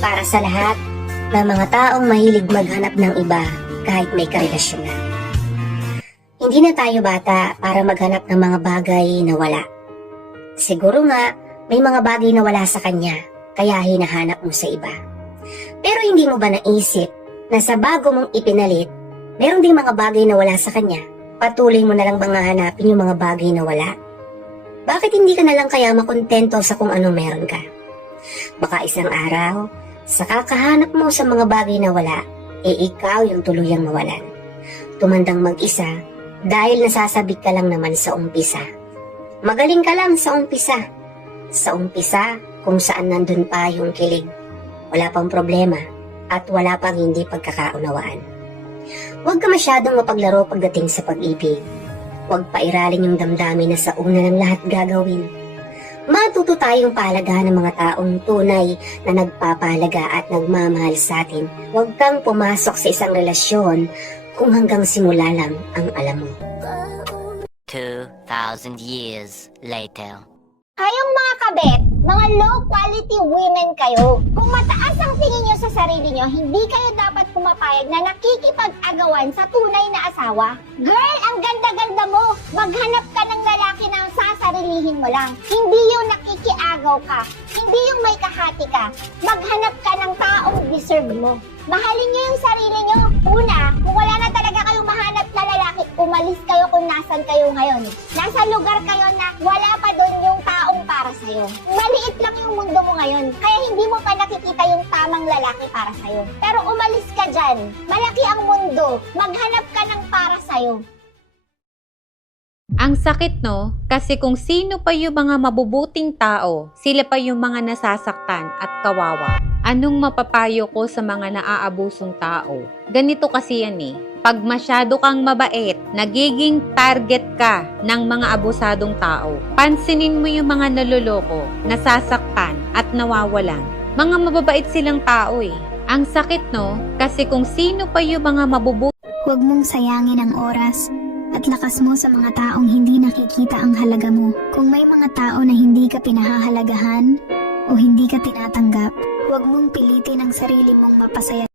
para sa lahat ng mga taong mahilig maghanap ng iba kahit may karelasyon na. Hindi na tayo bata para maghanap ng mga bagay na wala. Siguro nga, may mga bagay na wala sa kanya, kaya hinahanap mo sa iba. Pero hindi mo ba naisip na sa bago mong ipinalit, meron ding mga bagay na wala sa kanya? Patuloy mo na lang bang hanapin yung mga bagay na wala? Bakit hindi ka na lang kaya makontento sa kung ano meron ka? Baka isang araw, sa kakahanap mo sa mga bagay na wala, e ikaw yung tuluyang mawalan. Tumandang mag-isa dahil nasasabik ka lang naman sa umpisa. Magaling ka lang sa umpisa. Sa umpisa, kung saan nandun pa yung kilig. Wala pang problema at wala pang hindi pagkakaunawaan. Huwag ka masyadong mapaglaro pagdating sa pag-ibig. Huwag pairalin yung damdamin na sa una ng lahat gagawin. Matuto tayong pahalagahan ng mga taong tunay na nagpapahalaga at nagmamahal sa atin. Huwag kang pumasok sa isang relasyon kung hanggang simula lang ang alam mo. 2,000 years later. Kayong mga kabet, mga low quality women kayo. Kung mataas ang tingin nyo sa sarili nyo, hindi kayo dapat pumapayag na nakikipag-agawan sa tunay na asawa. Girl, ang ganda-ganda mo. Maghanap ka ng lalaki mo lang. Hindi yung nakikiagaw ka. Hindi yung may kahati ka. Maghanap ka ng taong deserve mo. Mahalin nyo yung sarili nyo. Una, kung wala na talaga kayong mahanap na lalaki, umalis kayo kung nasan kayo ngayon. Nasa lugar kayo na wala pa doon yung taong para sa'yo. Maliit lang yung mundo mo ngayon, kaya hindi mo pa nakikita yung tamang lalaki para sa'yo. Pero umalis ka dyan. Malaki ang mundo. Maghanap ka ng para sa'yo. Ang sakit no, kasi kung sino pa yung mga mabubuting tao, sila pa yung mga nasasaktan at kawawa. Anong mapapayo ko sa mga naaabusong tao? Ganito kasi yan eh. Pag masyado kang mabait, nagiging target ka ng mga abusadong tao. Pansinin mo yung mga naloloko, nasasaktan at nawawalan. Mga mababait silang tao eh. Ang sakit no, kasi kung sino pa yung mga mabubuting Huwag mong sayangin ang oras at lakas mo sa mga taong hindi nakikita ang halaga mo. Kung may mga tao na hindi ka pinahahalagahan o hindi ka tinatanggap, huwag mong pilitin ang sarili mong mapasaya